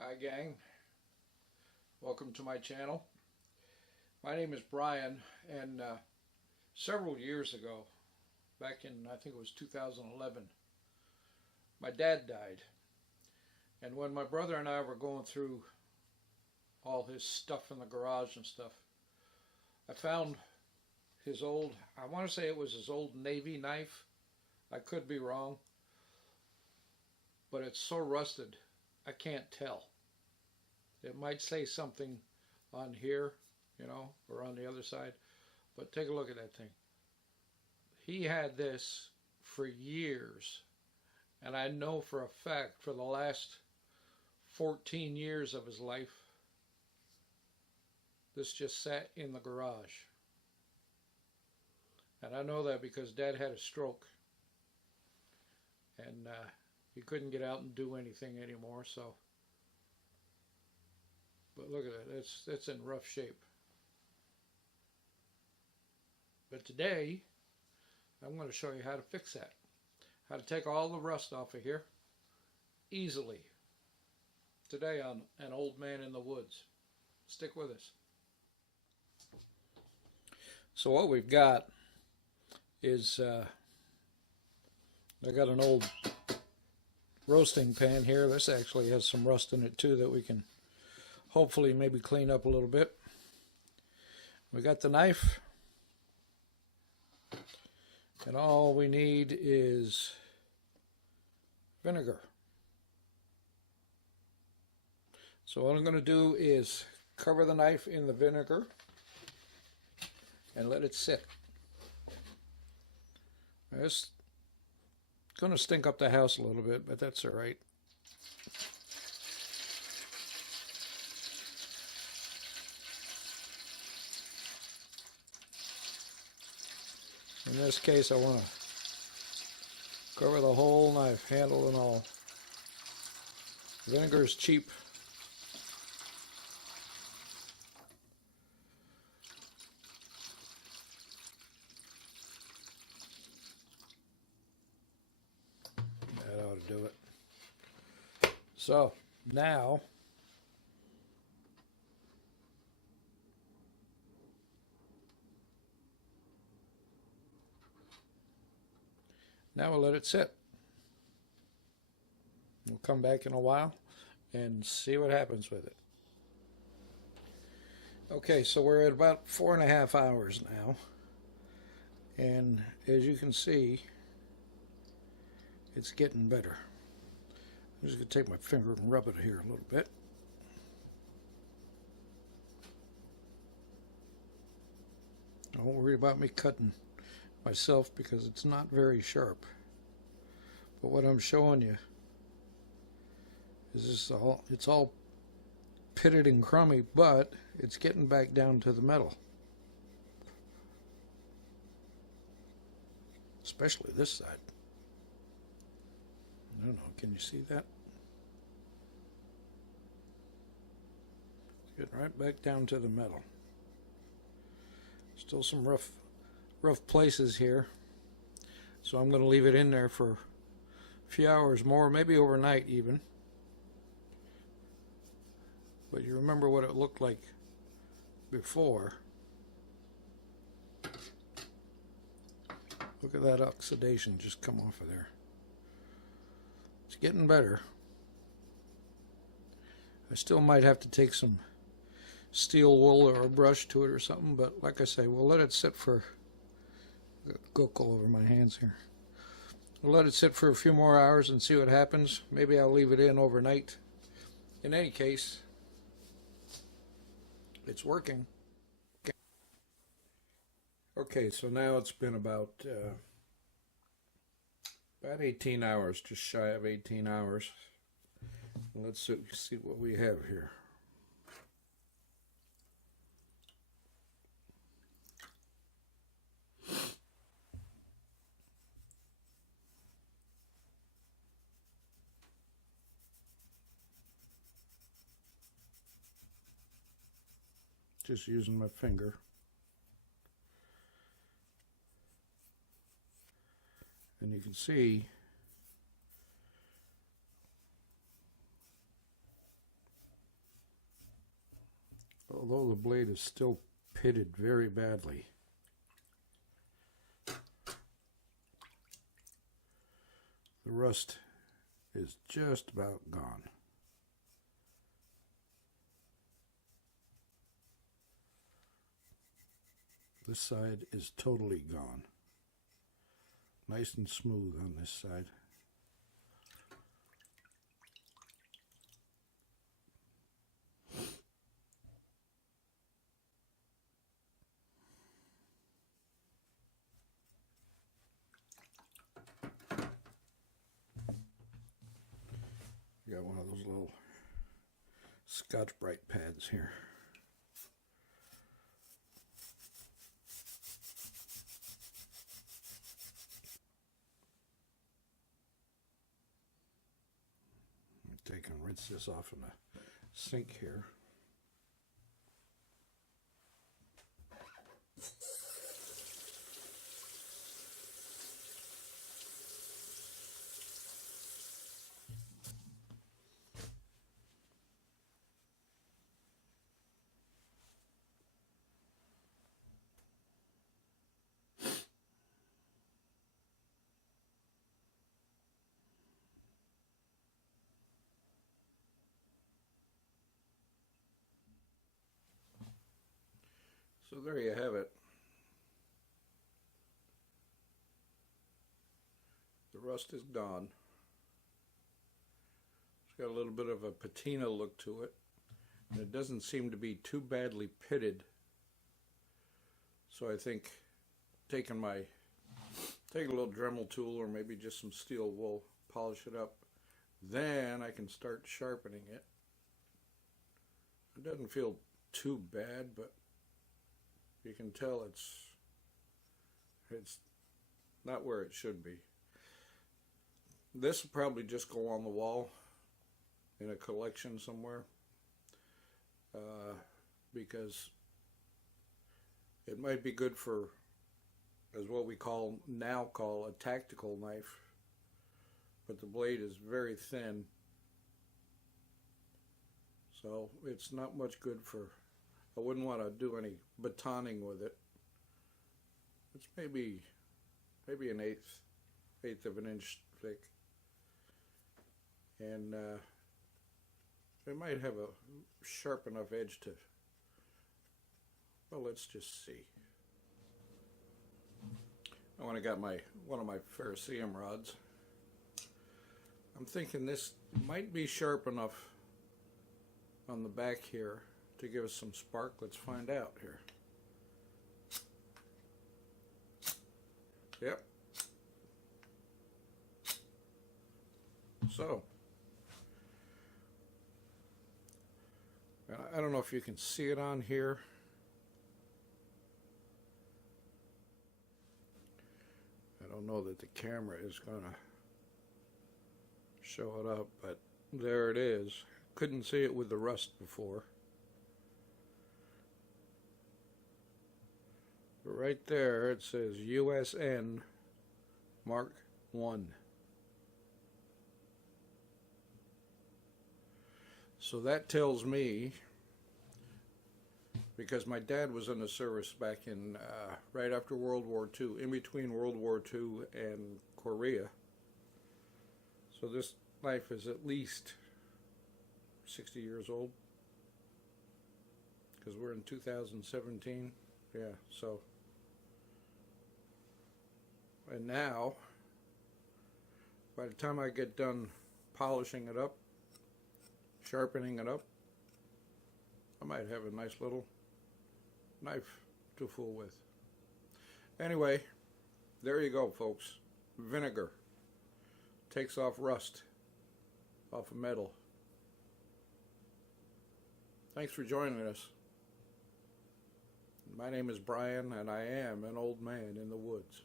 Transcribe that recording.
Hi gang, welcome to my channel. My name is Brian, and several years ago, back in I think it was 2011, my dad died. And when my brother and I were going through all his stuff in the garage and stuff, I found his old, I want to say it was his old Navy knife. I could be wrong, but it's so rusted I can't tell. It might say something on here, or on the other side, but take a look at that thing. He had this for years, and I know for a fact for the last 14 years of his life, this just sat in the garage. And I know that because Dad had a stroke, and he couldn't get out and do anything anymore, so. But look at it, it's in rough shape. But today, I'm going to show you how to fix that. How to take all the rust off of here easily. Today on An Old Man in the Woods. Stick with us. So what we've got is, I got an old roasting pan here. This actually has some rust in it too that we can hopefully maybe clean up a little bit. We got the knife, and all we need is vinegar. So what I'm going to do is cover the knife in the vinegar and let it sit. It's going to stink up the house a little bit, but that's all right. In this case, I want to cover the whole knife, handle and all. Vinegar is cheap. That ought to do it. So, now we'll let it sit. We'll come back in a while and see what happens with it. Okay, so we're at about 4.5 hours now. And as you can see, it's getting better. I'm just going to take my finger and rub it here a little bit. Don't worry about me cutting myself because it's not very sharp. But what I'm showing you is it's all pitted and crummy, but it's getting back down to the metal. Especially this side. I don't know, can you see that? It's getting right back down to the metal. Still some rough places here, so I'm going to leave it in there for a few hours more, maybe overnight even. But you remember what it looked like before. Look at that oxidation just come off of there. It's getting better. I still might have to take some steel wool or a brush to it or something, but like I say, we'll let it sit for, gook all over my hands here. We'll let it sit for a few more hours and see what happens. Maybe I'll leave it in overnight. In any case, it's working. Okay, so now it's been about 18 hours, just shy of 18 hours. Let's see what we have here. Just using my finger. And you can see although the blade is still pitted very badly, the rust is just about gone. This side is totally gone. Nice and smooth on this side. Got one of those little Scotch-Brite pads here. Take and rinse this off in the sink here. So there you have it. The rust is gone. It's got a little bit of a patina look to it, and it doesn't seem to be too badly pitted. So I think take a little Dremel tool or maybe just some steel wool, polish it up, then I can start sharpening it. It doesn't feel too bad, but you can tell it's not where it should be. This will probably just go on the wall in a collection somewhere, because it might be good for, as what we now call a tactical knife, but the blade is very thin, so it's not much good for. I wouldn't want to do any batoning with it. It's maybe an eighth of an inch thick, and it might have a sharp enough edge to. Well, let's just see. I want to got one of my Ferricium rods. I'm thinking this might be sharp enough on the back here to give us some spark. Let's find out here. Yep. So, I don't know if you can see it on here. I don't know that the camera is going to show it up, but there it is. Couldn't see it with the rust before. Right there it says USN Mark 1. So that tells me, because my dad was in the service back in right after World War II, in between World War II and Korea. So this knife is at least 60 years old, because we're in 2017. Yeah, so. And now, by the time I get done polishing it up, sharpening it up, I might have a nice little knife to fool with. Anyway, there you go, folks. Vinegar takes off rust off of metal. Thanks for joining us. My name is Brian, and I am an old man in the woods.